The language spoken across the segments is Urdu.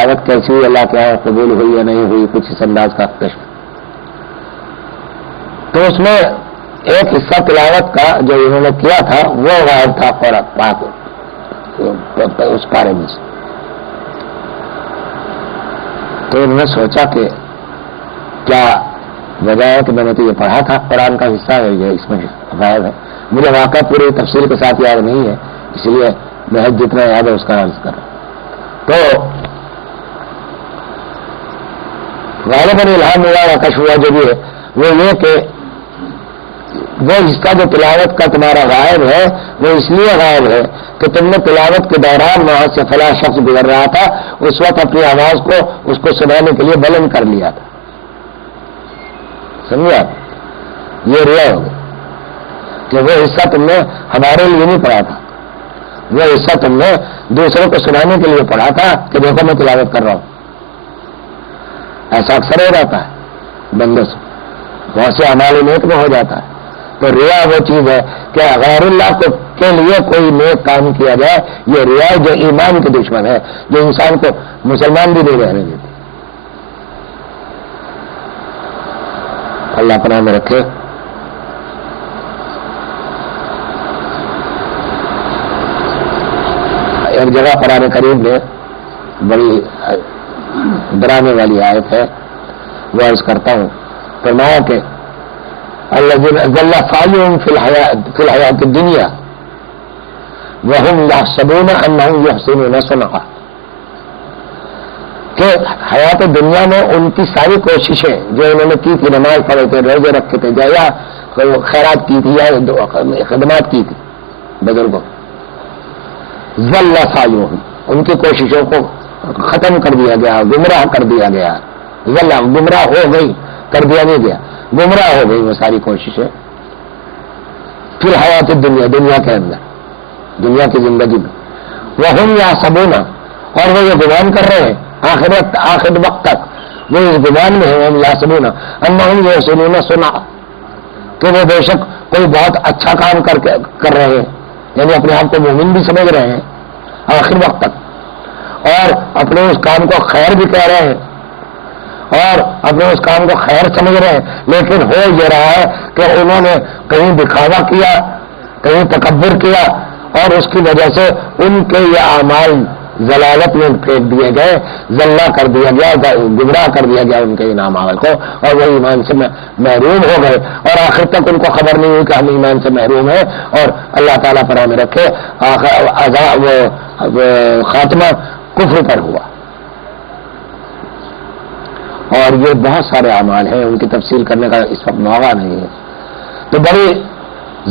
تلاوت کیسی ہوئی، اللہ کے یہاں قبول ہوئی یا نہیں ہوئی، کچھ اس انداز کا کشف. تو اس میں ایک حصہ تلاوت کا جو انہوں نے کیا تھا وہ غائب تھا قرآن پاک اس پارے میں سے. تو انہوں نے سوچا کہ کیا وجہ ہے کہ میں نے تو یہ پڑھا تھا قرآن کا حصہ ہے یہ اس میں غائب ہے. مجھے واقعہ پوری تفصیل کے ساتھ یاد نہیں ہے، اس لیے محض جتنا یاد ہے اس کا عرض کر رہا ہوں. تو غالباً الہام ہوا یا کشف ہوا جو بھی ہے وہ یہ کہ وہ حصہ جو تلاوت کا تمہارا غائب ہے وہ اس لیے غائب ہے کہ تم نے تلاوت کے دوران وہاں سے فلاں شخص گزر رہا تھا، اس وقت اپنی آواز کو اس کو سنانے کے لیے بلند کر لیا تھا. سمجھے آپ؟ یہ ریا ہو گیا کہ وہ حصہ تم نے ہمارے لیے نہیں پڑھا تھا، وہ حصہ تم نے دوسروں کو سنانے کے لیے پڑھا تھا کہ دیکھو میں تلاوت کر رہا ہوں. ایسا اکثر ہو جاتا ہے بندوں سے، بہت سے اعمال نیک میں ہو جاتا ہے. تو ریا وہ چیز ہے کہ غیر اللہ کو کے لیے کوئی نیک کام کیا جائے، یہ ریا جو ایمان کے دشمن ہے، جو انسان کو مسلمان بھی نہیں رہنے دیتی. اللہ پناہ میں رکھے. ایک جگہ قرآن کریم میں بڑی ڈرانے والی آیت ہے، وہ عرض کرتا ہوں. فرمایا کہ الذین ضل سعیہم فی الحیاۃ الدنیا وہم یحسبون انہم یحسنون صنعا، کہ حیات دنیا میں ان کی ساری کوششیں جو انہوں نے کی تھی، نماز پڑھے تھے، روزے رکھے تھے، یا خیرات کی تھی یا خدمات کی تھی بزرگوں، ضل سعیہم ان کی کوششوں کو ختم کر دیا گیا، گمراہ کر دیا گیا. ضل گمراہ ہو گئی، کر دیا نہیں گیا، گمراہ ہو گئی وہ ساری کوششیں. پھر حیات دنیا، دنیا کے اندر، دنیا کی زندگی میں، وہم یحسبون اور وہ یہ گمان کر رہے ہیں آخر وقت تک وہ اس گمان میں ہے، ہم یحسبون انہم یحسنون صنعا، کہ وہ بے شک کوئی بہت اچھا کام کر رہے ہیں، یعنی اپنے آپ کو مومن بھی سمجھ رہے ہیں آخر وقت تک، اور اپنے اس کام کو خیر بھی کہہ رہے ہیں اور اپنے اس کام کو خیر سمجھ رہے ہیں. لیکن ہو یہ رہا ہے کہ انہوں نے کہیں دکھاوا کیا، کہیں تکبر کیا، اور اس کی وجہ سے ان کے یہ اعمال ضلالت میں پھینک دیے گئے، ذلہ کر دیا گیا، گمراہ کر دیا گیا ان کے ان اعمال کو، اور وہ ایمان سے محروم ہو گئے. اور آخر تک ان کو خبر نہیں ہوئی کہ ہم ایمان سے محروم ہیں، اور اللہ تعالیٰ پناہ میں رکھے وہ خاتمہ کفر پر ہوا. اور یہ بہت سارے اعمال ہیں، ان کی تفصیل کرنے کا اس وقت موقع نہیں ہے. تو بڑی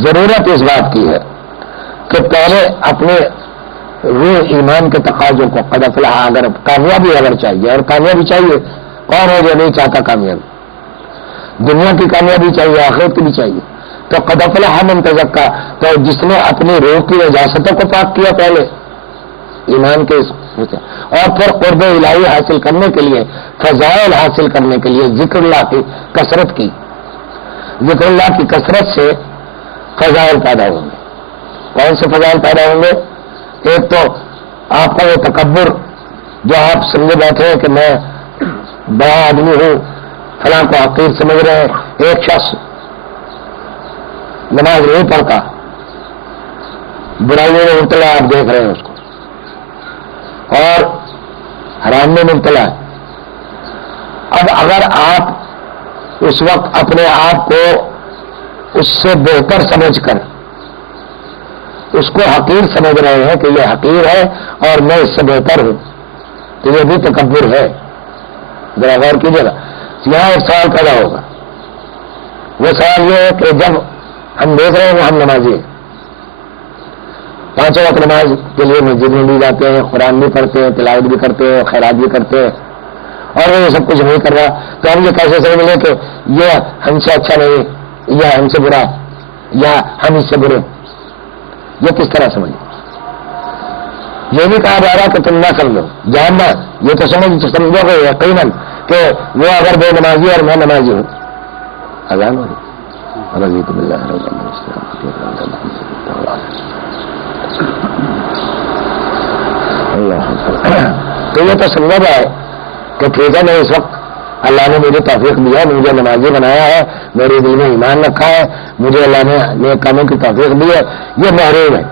ضرورت اس بات کی ہے کہ پہلے اپنے روح ایمان کے تقاضوں کو قد افلح، اگر کامیابی اگر چاہیے، اور کامیابی چاہیے، کون ہے جو نہیں چاہتا کامیابی؟ دنیا کی کامیابی چاہیے، آخرت کی بھی چاہیے. تو قد افلح من تزکا، تو جس نے اپنی روح کی نجاستوں کو پاک کیا پہلے ایمان کے، اور پھر قرب الہی حاصل کرنے کے لیے، فضائل حاصل کرنے کے لیے ذکر اللہ کی کثرت کی. ذکر اللہ کی کثرت سے فضائل پیدا ہوں گے. کون سے فضائل پیدا ہوں گے؟ ایک تو آپ کا وہ تکبر جو آپ سمجھے بیٹھے ہیں کہ میں بڑا آدمی ہوں، فلاں کو حقیر سمجھ رہے ہیں. ایک شخص نماز نہیں پڑھتا، برائیوں میں مبتلا، آپ دیکھ رہے ہیں اس کو، اور حرام میں مبتلا ہے. اب اگر آپ اس وقت اپنے آپ کو اس سے بہتر سمجھ کر اس کو حقیر سمجھ رہے ہیں کہ یہ حقیر ہے اور میں اس سے بہتر ہوں، تو یہ بھی تکبر ہے. ذرا غور کیجیے گا. یہاں ایک سوال پیدا ہوگا، وہ سوال یہ ہے کہ جب ہم دیکھ رہے ہیں کہ ہم نمازی ہیں، 5 وقت نماز کے لیے مسجد میں بھی جاتے ہیں، قرآن بھی پڑھتے ہیں، تلاوت بھی کرتے ہیں، خیرات بھی کرتے ہیں، اور وہ یہ سب کچھ نہیں کر رہا، تو ہم یہ کیسے سمجھ لیں کہ یہ ہم سے اچھا نہیں، یا ہم سے برا، یا ہم اس سے برے؟ یہ کس طرح سمجھ؟ یہ نہیں کہا جا رہا کہ تم نہ سمجھو، جاننا یہ تو سمجھو گے یقیناً کہ وہ اگر بے نمازی اور میں نمازی ہوں. اذان ہو رہی، رضیت باللہ رب اللہ. تو یہ تو سمجھا جائے کہ ٹھیک ہے، میں اس وقت اللہ نے مجھے توفیق دیا، مجھے نمازی بنایا ہے، میرے دل میں ایمان رکھا ہے، مجھے اللہ نے نیک کاموں کی توفیق دی ہے، یہ محروم ہے.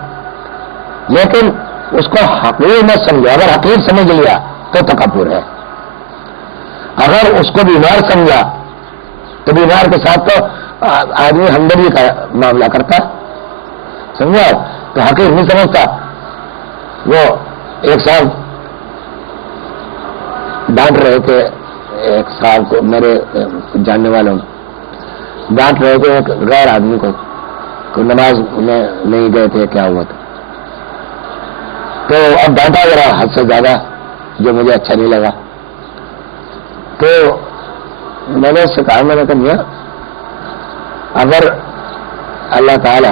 لیکن اس کو حقیر مت سمجھا. اگر حقیر سمجھ لیا تو تکبر ہے. اگر اس کو بیمار سمجھا تو بیمار کے ساتھ تو آدمی ہمدردی کا معاملہ کرتا، سمجھا؟ تو حقیر نہیں سمجھتا. وہ ایک صاحب ڈانٹ رہے تھے، ایک صاحب کو، میرے جاننے والوں ڈانٹ رہے تھے ایک غیر آدمی کو نماز میں نہیں گئے تھے، کیا ہوا تھا. تو اب ڈانٹا ذرا حد سے زیادہ، جو مجھے اچھا نہیں لگا. تو میں نے اس سے کہا، میں نے کہا میاں، اگر اللہ تعالیٰ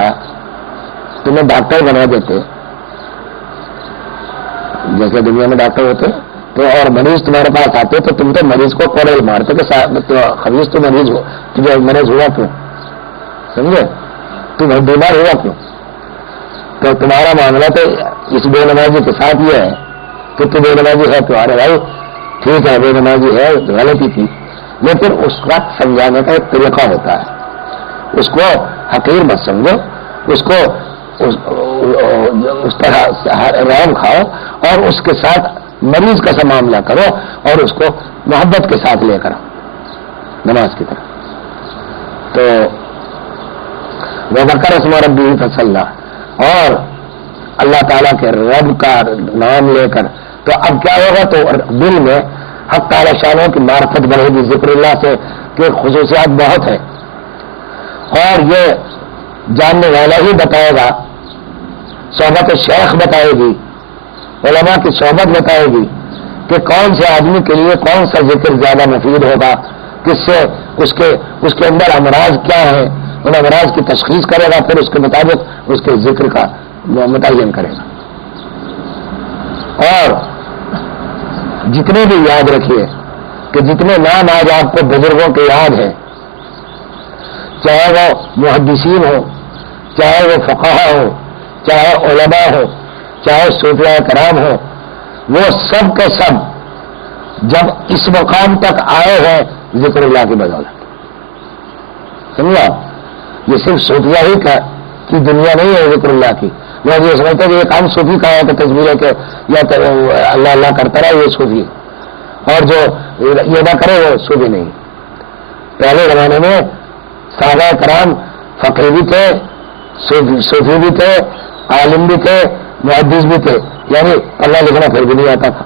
تمہیں ڈاکٹر بنا دیتے، جیسے دنیا میں ڈاکٹر ہوتے تو، اور مریض تمہارے پاس آتے تو تم تو مریض کو کوڑے مارتے کہ خبیث تو مریض ہو، تجھے مریض ہوا کیوں؟ سمجھے؟ تم بیمار ہوا کیوں؟ تو تمہارا معاملہ تو اس بے نمازی کے ساتھ یہ ہے کہ تو بے نمازی ہے تو، ارے بھائی ٹھیک ہے بے نمازی ہے، غلطی تھی، لیکن اس وقت سمجھانے کا ایک طریقہ ہوتا ہے. اس کو حقیر مت سمجھو، اس کو اس طرح رحم کھاؤ اور اس کے ساتھ مریض کا سا معاملہ کرو اور اس کو محبت کے ساتھ لے کر نماز کی طرف. تو وذکر اسم ربہ فصلی، اور اللہ تعالیٰ کے رب کا نام لے کر، تو اب کیا ہوگا؟ تو دل میں حق تعالی شانوں کی معرفت بڑھے گی. ذکر اللہ سے کہ خصوصیات بہت ہیں، اور یہ جاننے والا ہی بتائے گا. صحبت شیخ بتائے گی، علماء کی صحبت بتائے گی کہ کون سے آدمی کے لیے کون سا ذکر زیادہ مفید ہوگا، کس سے اس کے اندر امراض کیا ہے، ان امراض کی تشخیص کرے گا، پھر اس کے مطابق اس کے ذکر کا متعین کرے گا. اور جتنے بھی یاد رکھیے کہ جتنے نام آج آپ کو بزرگوں کے یاد ہیں، چاہے وہ محدثین ہو، چاہے وہ فقہاء ہو، چاہے علماء ہو، چاہے صوفیاء کرام ہو، وہ سب کے سب جب اس مقام تک آئے ہیں ذکر اللہ کی بدولت. سمجھا؟ یہ صرف صوفیاء ہی کی دنیا نہیں ہے ذکر اللہ کی. لوگ یہ سمجھتے ہیں کہ یہ کام صوفی کا ہے کہ تصویر ہے کہ یا اللہ اللہ کرتا رہا یہ صوفی، اور جو یہ نہ کرے وہ صوفی نہیں. پہلے زمانے میں صحابہ کرام فقیر بھی تھے، صوفی بھی تھے، عالم بھی تھے، محدث بھی تھے، یعنی اللہ لکھنا پھر بھی نہیں آتا تھا.